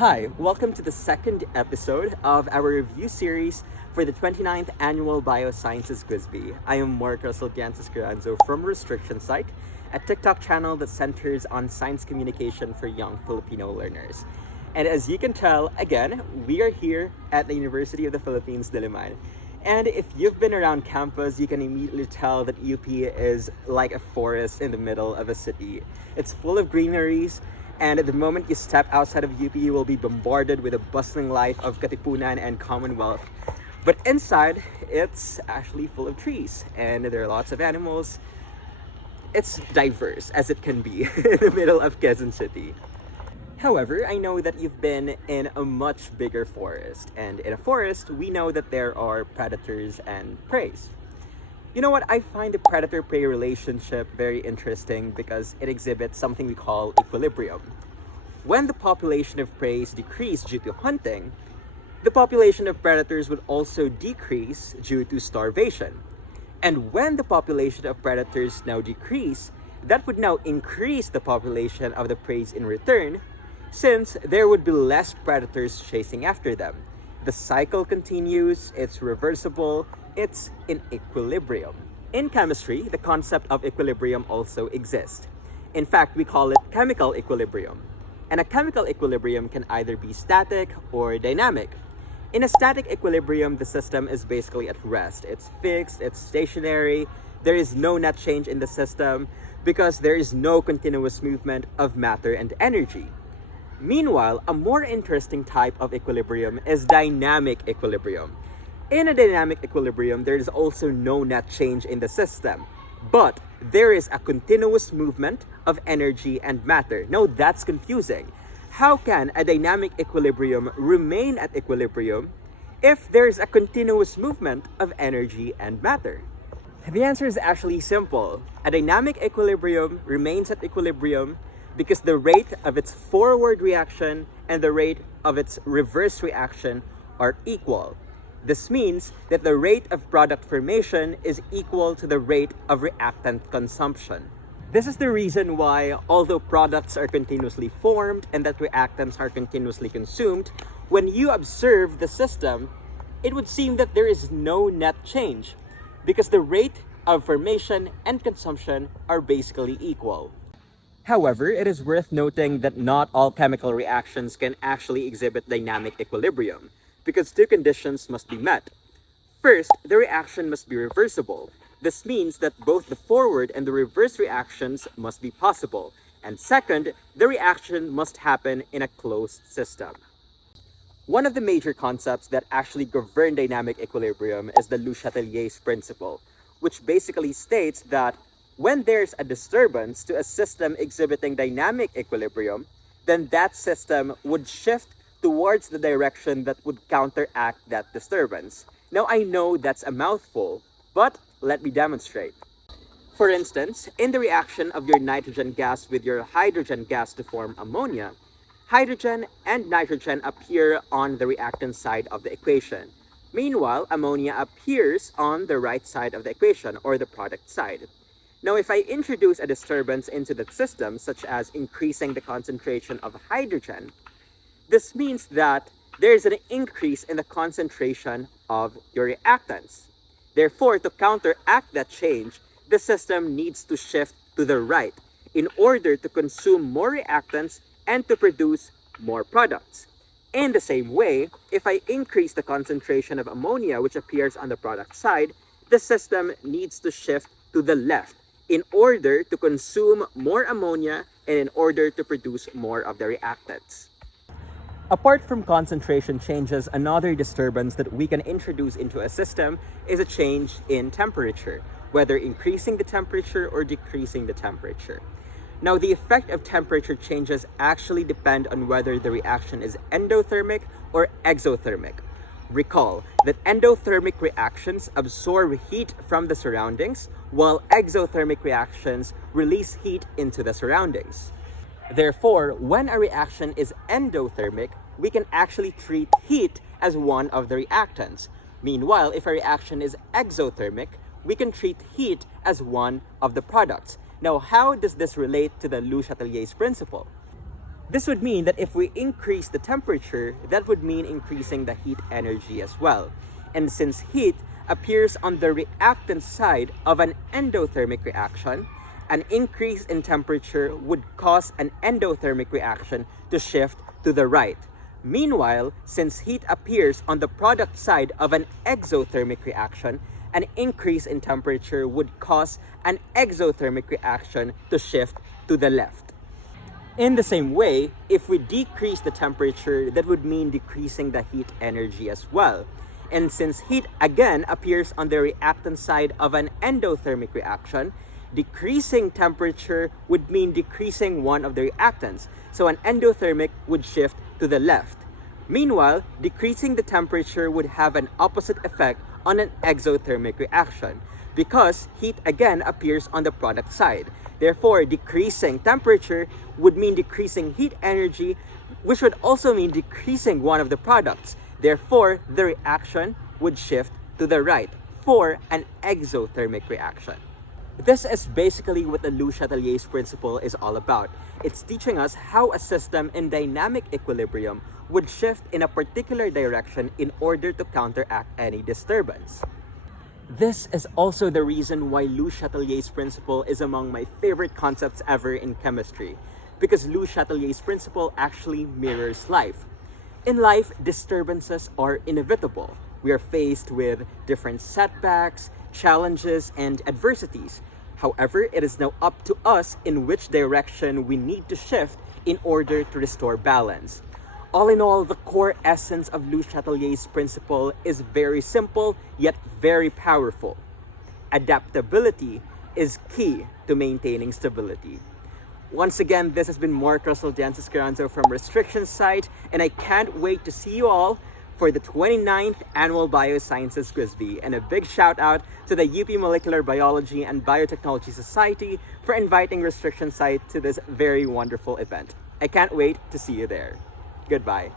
Hi, welcome to the second episode of our review series for the 29th Annual Biosciences Quiz Bee. I am Mark Russell Gansis-Garanzo from Russtriction Site, a TikTok channel that centers on science communication for young Filipino learners. And as you can tell, again, we are here at the University of the Philippines, Diliman. And if you've been around campus, you can immediately tell that UP is like a forest in the middle of a city. It's full of greeneries, and the moment you step outside of UP, you will be bombarded with a bustling life of Katipunan and Commonwealth. But inside, it's actually full of trees, and there are lots of animals. It's diverse as it can be in the middle of Quezon City. However, I know that you've been in a much bigger forest, and in a forest, we know that there are predators and prey. You know what? I find the predator-prey relationship very interesting because it exhibits something we call equilibrium. When the population of prey decrease due to hunting, the population of predators would also decrease due to starvation. And when the population of predators now decrease, that would now increase the population of the prey in return, since there would be less predators chasing after them. The cycle continues, it's reversible, it's in equilibrium. In chemistry, the concept of equilibrium also exists. In fact, we call it chemical equilibrium. And a chemical equilibrium can either be static or dynamic. In a static equilibrium, the system is basically at rest. It's fixed, it's stationary, there is no net change in the system because there is no continuous movement of matter and energy. Meanwhile, a more interesting type of equilibrium is dynamic equilibrium. In a dynamic equilibrium, there is also no net change in the system, but there is a continuous movement of energy and matter. Now that's confusing. How can a dynamic equilibrium remain at equilibrium if there is a continuous movement of energy and matter? The answer is actually simple. A dynamic equilibrium remains at equilibrium because the rate of its forward reaction and the rate of its reverse reaction are equal. This means that the rate of product formation is equal to the rate of reactant consumption. This is the reason why, although products are continuously formed and that reactants are continuously consumed, when you observe the system, it would seem that there is no net change because the rate of formation and consumption are basically equal. However, it is worth noting that not all chemical reactions can actually exhibit dynamic equilibrium, because two conditions must be met. First, the reaction must be reversible. This means that both the forward and the reverse reactions must be possible. And second, the reaction must happen in a closed system. One of the major concepts that actually govern dynamic equilibrium is the Chatellier's principle, which basically states that when there's a disturbance to a system exhibiting dynamic equilibrium, then that system would shift towards the direction that would counteract that disturbance. Now, I know that's a mouthful, but let me demonstrate. For instance, in the reaction of your nitrogen gas with your hydrogen gas to form ammonia, hydrogen and nitrogen appear on the reactant side of the equation. Meanwhile, ammonia appears on the right side of the equation, or the product side. Now, if I introduce a disturbance into the system, such as increasing the concentration of hydrogen, this means that there is an increase in the concentration of your reactants. Therefore, to counteract that change, the system needs to shift to the right in order to consume more reactants and to produce more products. In the same way, if I increase the concentration of ammonia, which appears on the product side, the system needs to shift to the left in order to consume more ammonia and in order to produce more of the reactants. Apart from concentration changes, another disturbance that we can introduce into a system is a change in temperature, whether increasing the temperature or decreasing the temperature. Now, the effect of temperature changes actually depend on whether the reaction is endothermic or exothermic. Recall that endothermic reactions absorb heat from the surroundings, while exothermic reactions release heat into the surroundings. Therefore, when a reaction is endothermic, we can actually treat heat as one of the reactants. Meanwhile, if a reaction is exothermic, we can treat heat as one of the products. Now, how does this relate to the Chatellier's principle? This would mean that if we increase the temperature, that would mean increasing the heat energy as well. And since heat appears on the reactant side of an endothermic reaction, an increase in temperature would cause an endothermic reaction to shift to the right. Meanwhile, since heat appears on the product side of an exothermic reaction, an increase in temperature would cause an exothermic reaction to shift to the left. In the same way, if we decrease the temperature, that would mean decreasing the heat energy as well. And since heat again appears on the reactant side of an endothermic reaction, decreasing temperature would mean decreasing one of the reactants. So an endothermic would shift to the left. Meanwhile, decreasing the temperature would have an opposite effect on an exothermic reaction because heat again appears on the product side. Therefore, decreasing temperature would mean decreasing heat energy, which would also mean decreasing one of the products. Therefore, the reaction would shift to the right for an exothermic reaction. This is basically what the Le Chatelier's principle is all about. It's teaching us how a system in dynamic equilibrium would shift in a particular direction in order to counteract any disturbance. This is also the reason why Le Chatelier's principle is among my favorite concepts ever in chemistry, because Le Chatelier's principle actually mirrors life. In life, disturbances are inevitable. We are faced with different setbacks, challenges, and adversities. However, it is now up to us in which direction we need to shift in order to restore balance. All in all, the core essence of Le Chatelier's principle is very simple yet very powerful. Adaptability is key to maintaining stability. Once again, this has been Mark Russell Dances Carranzo from Russtriction Site, and I can't wait to see you all for the 29th Annual Biosciences Quiz Bee. And a big shout out to the UP Molecular Biology and Biotechnology Society for inviting Russtriction Site to this very wonderful event. I can't wait to see you there. Goodbye.